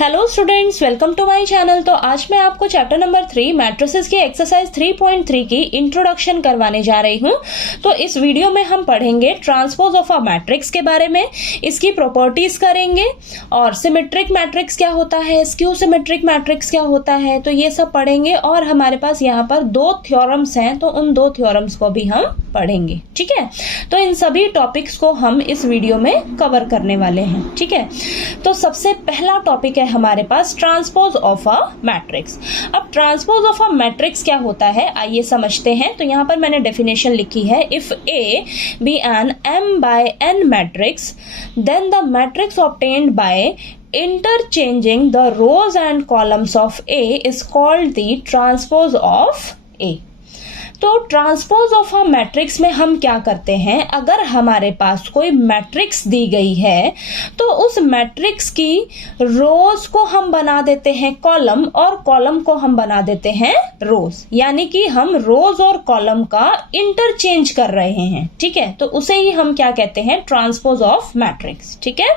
Hello students, welcome to my channel. तो आज मैं आपको चैप्टर नंबर 3 मैट्रिसेस की एक्सरसाइज 3.3 की इंट्रोडक्शन करवाने जा रही हूँ। तो इस वीडियो में हम पढ़ेंगे ट्रांसपोज ऑफ अ मैट्रिक्स के बारे में, इसकी प्रॉपर्टीज करेंगे और सिमेट्रिक मैट्रिक्स क्या होता है, स्क्यू सिमेट्रिक मैट्रिक्स क्या होता है, तो ये सब पढ़ेंगे। और हमारे पास यहाँ पर 2 थ्योरम्स हैं, तो उन 2 थ्योरम्स को भी हम पढ़ेंगे। ठीक है, तो इन सभी टॉपिक्स को हम इस वीडियो में कवर करने वाले हैं। ठीक है, तो सबसे पहला टॉपिक है हमारे पास ट्रांसपोज ऑफ अ मैट्रिक्स। अब ट्रांसपोज ऑफ अ मैट्रिक्स क्या होता है, आइए समझते हैं। तो यहाँ पर मैंने डेफिनेशन लिखी है, if A be an m by n matrix then the matrix obtained by interchanging the rows and columns of A is called the transpose of A। तो ट्रांसपोज ऑफ अ मैट्रिक्स में हम क्या करते हैं, अगर हमारे पास कोई मैट्रिक्स दी गई है तो उस मैट्रिक्स की रोज को हम बना देते हैं कॉलम और कॉलम को हम बना देते हैं रोज, यानी कि हम रोज और कॉलम का इंटरचेंज कर रहे हैं। ठीक है, तो उसे ही हम क्या कहते हैं, ट्रांसपोज ऑफ मैट्रिक्स। ठीक है,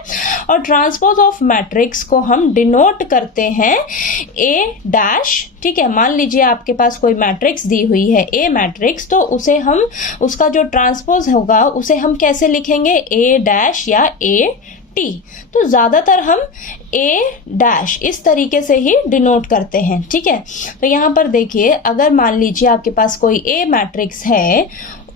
और ट्रांसपोज ऑफ मैट्रिक्स को हम डिनोट करते हैं ए डैश। ठीक है, मान लीजिए आपके पास कोई मैट्रिक्स दी हुई है ए मैट्रिक्स, तो उसे हम उसका जो ट्रांसपोज होगा उसे हम कैसे लिखेंगे, ए डैश या ए टी। तो ज्यादातर हम ए डैश इस तरीके से ही डिनोट करते हैं। ठीक है, तो यहां पर देखिए, अगर मान लीजिए आपके पास कोई ए मैट्रिक्स है,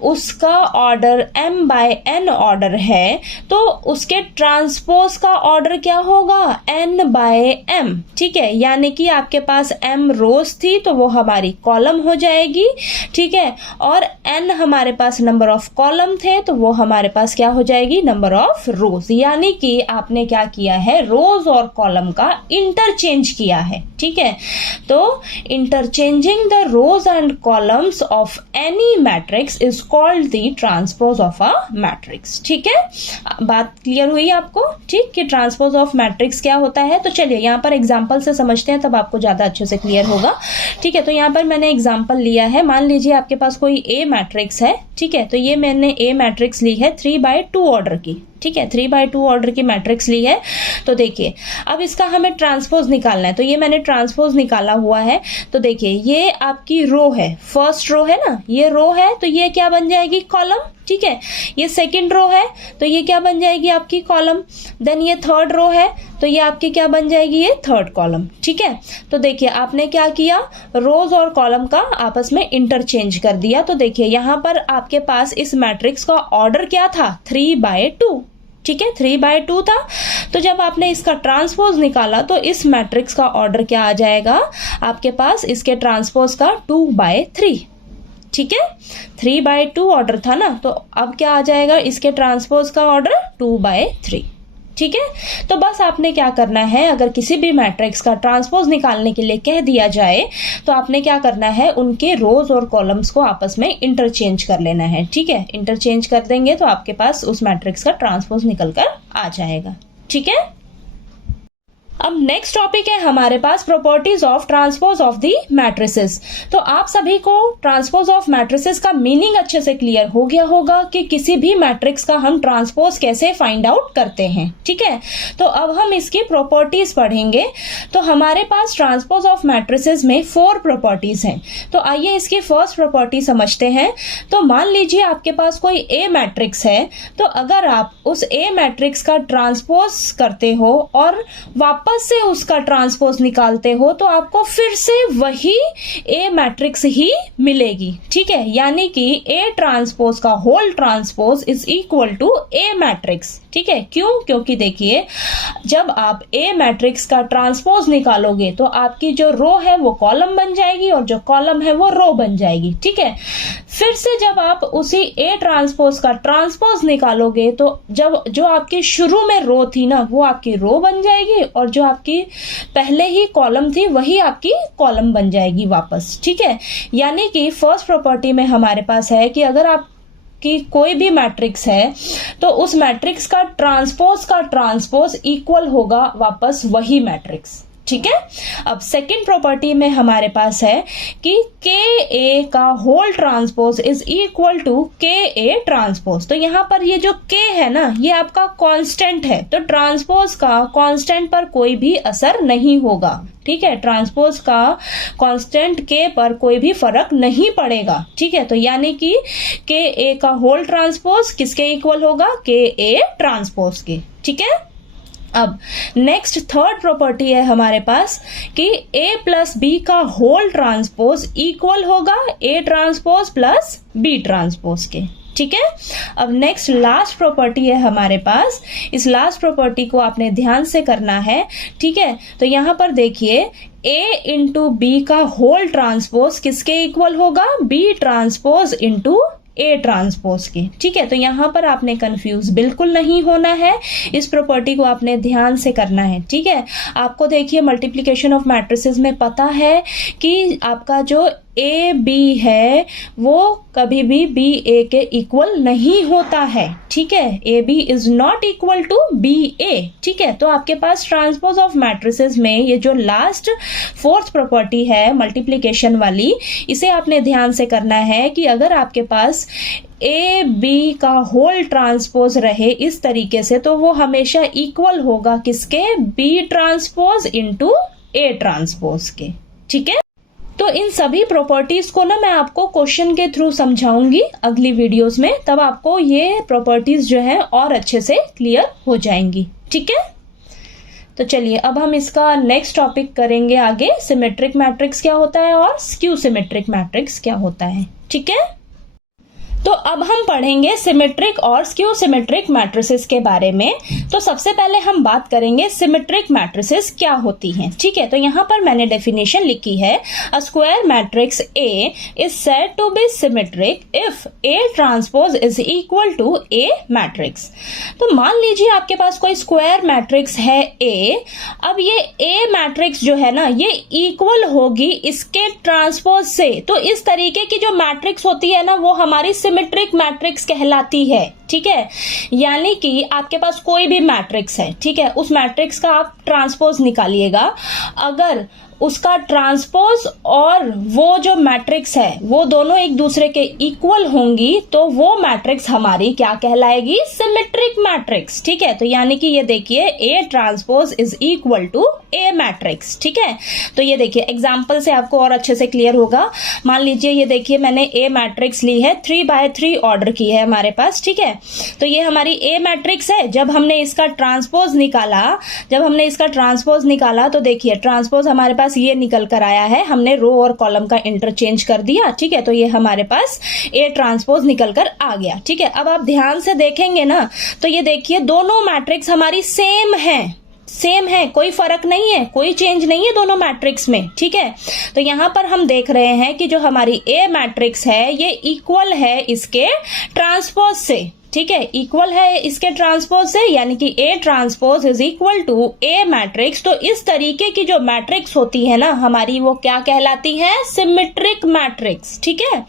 उसका order m by n order है, तो उसके ट्रांसपोज का ऑर्डर क्या होगा, n by m। ठीक है, यानी कि आपके पास m रोज थी तो वो हमारी कॉलम हो जाएगी। ठीक है, और n हमारे पास नंबर ऑफ कॉलम थे तो वो हमारे पास क्या हो जाएगी, नंबर ऑफ रोज। यानी कि आपने क्या किया है, रोज और कॉलम का इंटरचेंज किया है। ठीक है, तो interchanging the rows and columns of any matrix is called the transpose of a matrix. ठीक है, बात क्लियर हुई आपको, ठीक, कि ट्रांसपोज ऑफ मैट्रिक्स क्या होता है। तो चलिए यहाँ पर एग्जांपल से समझते हैं, तब आपको ज्यादा अच्छे से क्लियर होगा। ठीक है, तो यहाँ पर मैंने एग्जांपल लिया है, मान लीजिए आपके पास कोई ए मैट्रिक्स है। ठीक है, तो ये मैंने ए मैट्रिक्स ली है 3/2 ऑर्डर की। ठीक है, 3/2 ऑर्डर की मैट्रिक्स ली है। तो देखिए, अब इसका हमें ट्रांसपोज निकालना है, तो ये मैंने ट्रांसपोज निकाला हुआ है। तो देखिए, ये आपकी रो है, फर्स्ट रो है ना, ये रो है, तो ये क्या बन जाएगी, कॉलम। ठीक है, ये सेकंड रो है तो ये क्या बन जाएगी, आपकी कॉलम। देन ये थर्ड रो है तो ये आपकी क्या बन जाएगी, ये थर्ड कॉलम। ठीक है, तो देखिए आपने क्या किया, रोज और कॉलम का आपस में इंटरचेंज कर दिया। तो देखिए यहाँ पर आपके पास इस मैट्रिक्स का ऑर्डर क्या था, 3/2। ठीक है, 3/2 था। तो जब आपने इसका ट्रांसपोज निकाला तो इस मैट्रिक्स का ऑर्डर क्या आ जाएगा, आपके पास इसके ट्रांसपोज का 2/3। ठीक है, 3/2 ऑर्डर था ना, तो अब क्या आ जाएगा, इसके ट्रांसपोज का ऑर्डर 2/3। ठीक है, तो बस आपने क्या करना है, अगर किसी भी मैट्रिक्स का ट्रांसपोज निकालने के लिए कह दिया जाए तो आपने क्या करना है, उनके रोज और कॉलम्स को आपस में इंटरचेंज कर लेना है। ठीक है, इंटरचेंज कर देंगे तो आपके पास उस मैट्रिक्स का ट्रांसपोज निकल कर आ जाएगा। ठीक है, अब नेक्स्ट टॉपिक है हमारे पास properties of transpose of the matrices. तो आप सभी को ट्रांसपोज ऑफ मैट्रिसेस का मीनिंग अच्छे से क्लियर हो गया होगा कि किसी भी मैट्रिक्स का हम ट्रांसपोज कैसे फाइंड आउट करते हैं। ठीक है, तो अब हम इसकी प्रॉपर्टीज पढ़ेंगे। तो हमारे पास ट्रांसपोज ऑफ मैट्रिसेस में 4 प्रॉपर्टीज हैं। तो आइए इसकी फर्स्ट प्रॉपर्टी समझते हैं। तो मान लीजिए आपके पास कोई ए मैट्रिक्स है, तो अगर आप उस ए मैट्रिक्स का ट्रांसपोज करते हो और वापस से उसका ट्रांसपोज निकालते हो तो आपको फिर से वही ए मैट्रिक्स ही मिलेगी। ठीक है, यानी कि ए ट्रांसपोज का whole transpose is equal to A matrix. ठीक है, क्यों, क्योंकि देखिए जब आप ए मैट्रिक्स का ट्रांसपोज निकालोगे तो आपकी जो रो है वो कॉलम बन जाएगी और जो कॉलम है वो रो बन जाएगी। ठीक है, फिर से जब आप उसी ए ट्रांसपोज का ट्रांसपोज निकालोगे तो जब जो आपकी शुरू में रो थी ना, वो आपकी रो बन जाएगी और जो आपकी पहले ही कॉलम थी वही आपकी कॉलम बन जाएगी वापस। ठीक है, यानी कि फर्स्ट प्रॉपर्टी में हमारे पास है कि अगर आप कि कोई भी मैट्रिक्स है तो उस मैट्रिक्स का ट्रांसपोज इक्वल होगा वापस वही मैट्रिक्स। ठीक है। अब सेकंड प्रॉपर्टी में हमारे पास है कि के ए का whole transpose is equal to k A transpose. तो यहाँ पर ये जो के है ना, ये आपका कांस्टेंट है, तो ट्रांसपोज का कांस्टेंट पर कोई भी असर नहीं होगा, ठीक है। ट्रांसपोज का कांस्टेंट के पर कोई भी फर्क नहीं पड़ेगा, ठीक है। तो यानी कि के ए का होल ट्रांसपोज किसके इक्वल होगा, के ए ट्रांसपोज के, ठीक है। अब नेक्स्ट थर्ड प्रॉपर्टी है हमारे पास कि a प्लस बी का होल ट्रांसपोज इक्वल होगा a transpose plus b transpose के, ठीक है। अब नेक्स्ट लास्ट प्रॉपर्टी है हमारे पास, इस लास्ट प्रॉपर्टी को आपने ध्यान से करना है, ठीक है। तो यहां पर देखिए a इंटू बी का होल ट्रांसपोज किसके इक्वल होगा, b transpose into A transpose के, ठीक है। तो यहां पर आपने कंफ्यूज बिल्कुल नहीं होना है, इस प्रॉपर्टी को आपने ध्यान से करना है, ठीक है। आपको देखिए मल्टीप्लिकेशन ऑफ मैट्रिसेस में पता है कि आपका जो ए बी है वो कभी भी बी ए के इक्वल नहीं होता है, ठीक है। A B is not equal to B A, ठीक है। तो आपके पास ट्रांसपोज ऑफ मैट्रिसेस में ये जो लास्ट फोर्थ प्रॉपर्टी है मल्टीप्लिकेशन वाली, इसे आपने ध्यान से करना है कि अगर आपके पास ए बी का होल ट्रांसपोज रहे इस तरीके से, तो वो हमेशा इक्वल होगा किसके, B transpose into A transpose के, ठीक है। तो इन सभी प्रॉपर्टीज को ना मैं आपको क्वेश्चन के थ्रू समझाऊंगी अगली वीडियोस में, तब आपको ये प्रॉपर्टीज जो है और अच्छे से क्लियर हो जाएंगी, ठीक है। तो चलिए अब हम इसका नेक्स्ट टॉपिक करेंगे आगे, सिमेट्रिक मैट्रिक्स क्या होता है और स्क्यू सिमेट्रिक मैट्रिक्स क्या होता है, ठीक है। तो अब हम पढ़ेंगे सिमेट्रिक और स्क्यू सिमेट्रिक मैट्रिसेस के बारे में। तो सबसे पहले हम बात करेंगे सिमेट्रिक मैट्रिसेस क्या होती हैं, ठीक है। तो यहाँ पर मैंने डेफिनेशन लिखी है, a square matrix A is said to be symmetric if A transpose is equal to A matrix. तो मान लीजिए आपके पास कोई स्क्वायर मैट्रिक्स है ए, अब ये ए मैट्रिक्स जो है ना ये इक्वल होगी इसके ट्रांसपोज से। तो इस तरीके की जो मैट्रिक्स होती है ना वो हमारी सिमेट्रिक मैट्रिक्स कहलाती है, ठीक है। यानी कि आपके पास कोई भी मैट्रिक्स है, ठीक है, उस मैट्रिक्स का आप ट्रांसपोज निकालिएगा, अगर उसका ट्रांसपोज और वो जो मैट्रिक्स है वो दोनों एक दूसरे के इक्वल होंगी तो वो मैट्रिक्स हमारी क्या कहलाएगी, सिमेट्रिक मैट्रिक्स, ठीक है। तो यानी कि ये देखिए A transpose is equal to A matrix, ठीक है। तो ये देखिए एग्जांपल से आपको और अच्छे से क्लियर होगा। मान लीजिए ये देखिए मैंने ए मैट्रिक्स ली है, 3x3 ऑर्डर की है हमारे पास, ठीक है। तो ये हमारी ए मैट्रिक्स है, जब हमने इसका ट्रांसपोज निकाला तो देखिए ट्रांसपोज हमारे पास ये निकल कर आया है, हमने रो और कॉलम का इंटरचेंज कर दिया, ठीक है। तो ये हमारे पास ए ट्रांसपोज निकल कर आ गया, ठीक है। अब आप ध्यान से देखेंगे ना तो ये देखिए दोनों मैट्रिक्स हमारी सेम है, कोई फर्क नहीं है, कोई चेंज नहीं है दोनों मैट्रिक्स में, ठीक है। तो यहां पर हम देख रहे हैं कि जो हमारी ए मैट्रिक्स है ये इक्वल है इसके ट्रांसपोज से, ठीक है, इक्वल है इसके ट्रांसपोज से, यानी कि A transpose is equal to A matrix. तो इस तरीके की जो मैट्रिक्स होती है ना हमारी वो क्या कहलाती है, सिमेट्रिक मैट्रिक्स, ठीक है।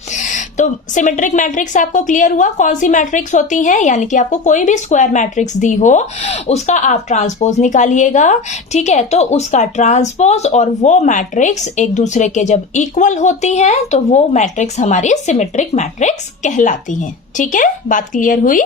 तो सिमेट्रिक मैट्रिक्स आपको क्लियर हुआ कौन सी मैट्रिक्स होती है, यानी कि आपको कोई भी स्क्वायर मैट्रिक्स दी हो उसका आप ट्रांसपोज निकालिएगा, ठीक है। तो उसका ट्रांसपोज और वो मैट्रिक्स एक दूसरे के जब इक्वल होती हैं तो वो मैट्रिक्स हमारी सिमेट्रिक मैट्रिक्स कहलाती हैं, ठीक है। बात क्लियर हुई।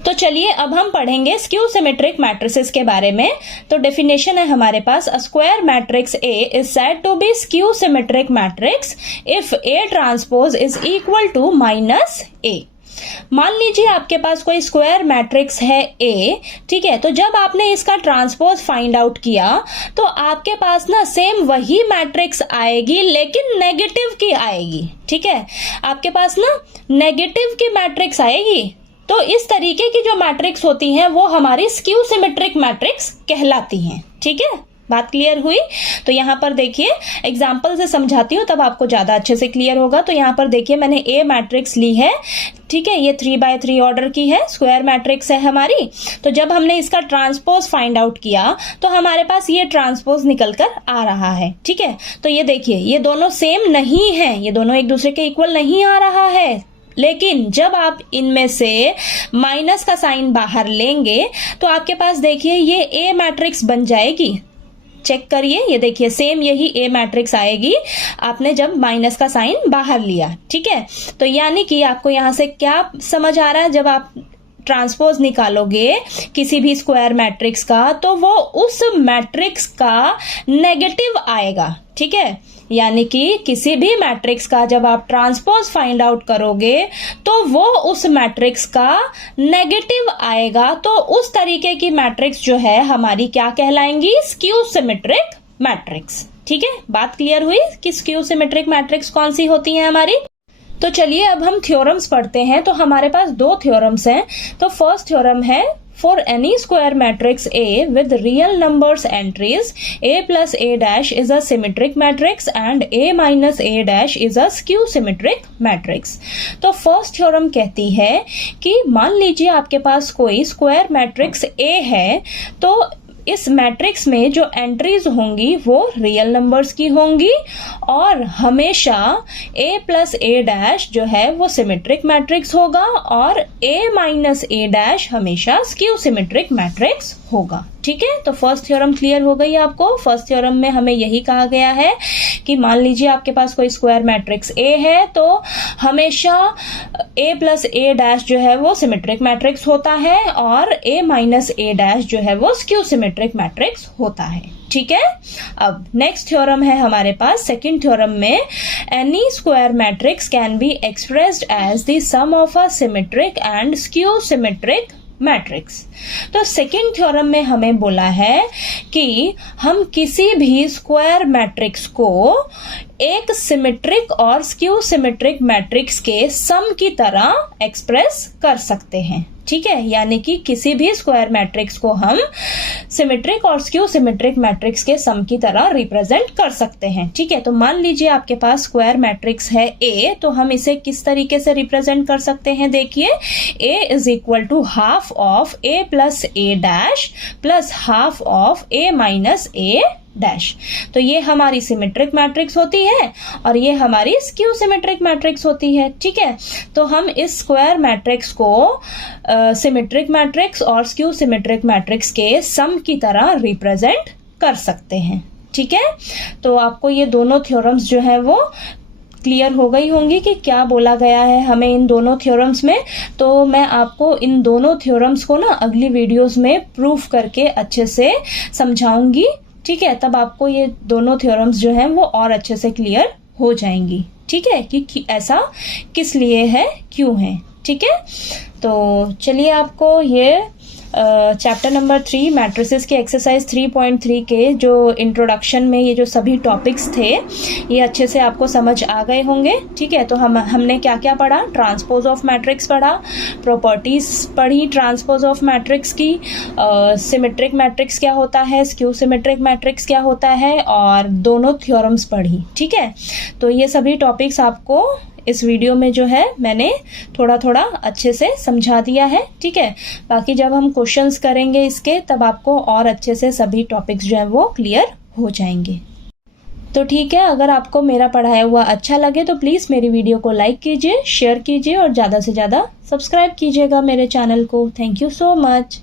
तो चलिए अब हम पढ़ेंगे स्क्यू सिमेट्रिक मैट्रिसेस के बारे में। तो डेफिनेशन है हमारे पास, a square matrix A is said to be skew symmetric matrix if A transpose is equal to minus A. मान लीजिए आपके पास कोई स्क्वायर मैट्रिक्स है ए, ठीक है। तो जब आपने इसका ट्रांसपोज फाइंड आउट किया तो आपके पास ना सेम वही मैट्रिक्स आएगी लेकिन नेगेटिव की आएगी, ठीक है। आपके पास ना नेगेटिव की मैट्रिक्स आएगी। तो इस तरीके की जो मैट्रिक्स होती हैं वो हमारी स्क्यू सिमेट्रिक मैट्रिक्स कहलाती हैं, ठीक है। बात क्लियर हुई। तो यहाँ पर देखिए एग्जाम्पल से समझाती हूँ तब आपको ज्यादा अच्छे से क्लियर होगा। तो यहाँ पर देखिए मैंने ए मैट्रिक्स ली है, ठीक है, ये 3x3 ऑर्डर की है, स्क्वायर मैट्रिक्स है हमारी। तो जब हमने इसका ट्रांसपोज फाइंड आउट किया तो हमारे पास ये ट्रांसपोज निकल कर आ रहा है, ठीक है। तो ये देखिए ये दोनों सेम नहीं है, ये दोनों एक दूसरे के इक्वल नहीं आ रहा है, लेकिन जब आप इनमें से माइनस का साइन बाहर लेंगे तो आपके पास देखिए ये ए मैट्रिक्स बन जाएगी, चेक करिए, ये देखिए सेम यही ए मैट्रिक्स आएगी आपने जब माइनस का साइन बाहर लिया, ठीक है। तो यानी कि आपको यहां से क्या समझ आ रहा है, जब आप ट्रांसपोज निकालोगे किसी भी स्क्वायर मैट्रिक्स का तो वो उस मैट्रिक्स का नेगेटिव आएगा, ठीक है। यानी कि किसी भी मैट्रिक्स का जब आप ट्रांसपोज फाइंड आउट करोगे तो वो उस मैट्रिक्स का नेगेटिव आएगा। तो उस तरीके की मैट्रिक्स जो है हमारी क्या कहलाएंगी, स्क्यू सिमेट्रिक मैट्रिक्स, ठीक है। बात क्लियर हुई कि स्क्यू सिमेट्रिक मैट्रिक्स कौन सी होती है हमारी। तो चलिए अब हम थ्योरम्स पढ़ते हैं। तो हमारे पास दो थ्योरम्स हैं। तो फर्स्ट थ्योरम है, for any square matrix A with real numbers entries, A plus A dash is a symmetric matrix and A minus A dash is a skew symmetric matrix। तो first theorem कहती है कि मान लीजिए आपके पास कोई square matrix A है, तो इस मैट्रिक्स में जो एंट्रीज होंगी वो रियल नंबर्स की होंगी और हमेशा A प्लस A डैश जो है वो सिमेट्रिक मैट्रिक्स होगा और A माइनस A डैश हमेशा स्क्यू सिमेट्रिक मैट्रिक्स होगा, ठीक है। तो फर्स्ट थ्योरम क्लियर हो गई आपको। फर्स्ट थ्योरम में हमें यही कहा गया है कि मान लीजिए आपके पास कोई स्क्वायर मैट्रिक्स A है तो हमेशा A प्लस A डैश जो है वो सिमेट्रिक मैट्रिक्स होता है और A माइनस A डैश जो है वो स्क्यू सिमेट्रिक मैट्रिक्स होता है, ठीक है। अब नेक्स्ट थ्योरम है हमारे पास, सेकंड थ्योरम में, any square matrix can be expressed as the sum of a symmetric and skew symmetric matrix. तो सेकेंड थ्योरम में हमें बोला है कि हम किसी भी स्क्वायर मैट्रिक्स को एक सिमेट्रिक और स्क्यू सिमेट्रिक मैट्रिक्स के सम की तरह एक्सप्रेस कर सकते हैं, ठीक है। यानी कि किसी भी स्क्वायर मैट्रिक्स को हम सिमेट्रिक और स्क्यू सिमेट्रिक मैट्रिक्स के सम की तरह रिप्रेजेंट कर सकते हैं, ठीक है। तो मान लीजिए आपके पास स्क्वायर मैट्रिक्स है A, तो हम इसे किस तरीके से रिप्रेजेंट कर सकते हैं, देखिए A is equal to half of A plus A dash plus half of A minus A dash. तो ये हमारी सिमेट्रिक मैट्रिक्स होती है और ये हमारी स्क्यू सिमेट्रिक मैट्रिक्स होती है, ठीक है। तो हम इस स्क्वायर मैट्रिक्स को सिमेट्रिक मैट्रिक्स और स्क्यू सिमेट्रिक मैट्रिक्स के सम की तरह रिप्रेजेंट कर सकते हैं, ठीक है। तो आपको ये दोनों थ्योरम्स जो है वो क्लियर हो गई होंगी कि क्या बोला गया है हमें इन दोनों थ्योरम्स में। तो मैं आपको इन दोनों थ्योरम्स को ना अगली वीडियोस में प्रूफ करके अच्छे से समझाऊंगी, ठीक है। तब आपको ये दोनों थ्योरम्स जो हैं वो और अच्छे से क्लियर हो जाएंगी, ठीक है, कि ऐसा किस लिए है, क्यों है, ठीक है। तो चलिए आपको ये चैप्टर नंबर 3 मैट्रिसेस के एक्सरसाइज 3.3 के जो इंट्रोडक्शन में ये जो सभी टॉपिक्स थे ये अच्छे से आपको समझ आ गए होंगे, ठीक है। तो हमने क्या क्या पढ़ा, ट्रांसपोज ऑफ मैट्रिक्स पढ़ा, प्रॉपर्टीज पढ़ी ट्रांसपोज ऑफ मैट्रिक्स की, सिमेट्रिक मैट्रिक्स क्या होता है, स्क्यू सिमेट्रिक मैट्रिक्स क्या होता है, और दोनों थ्योरम्स पढ़ी, ठीक है। तो ये सभी टॉपिक्स आपको इस वीडियो में जो है मैंने थोड़ा थोड़ा अच्छे से समझा दिया है, ठीक है। बाकी जब हम क्वेश्चंस करेंगे इसके तब आपको और अच्छे से सभी टॉपिक्स जो है वो क्लियर हो जाएंगे। तो ठीक है, अगर आपको मेरा पढ़ाया हुआ अच्छा लगे तो प्लीज़ मेरी वीडियो को लाइक कीजिए, शेयर कीजिए और ज़्यादा से ज़्यादा सब्सक्राइब कीजिएगा मेरे चैनल को। Thank you so much.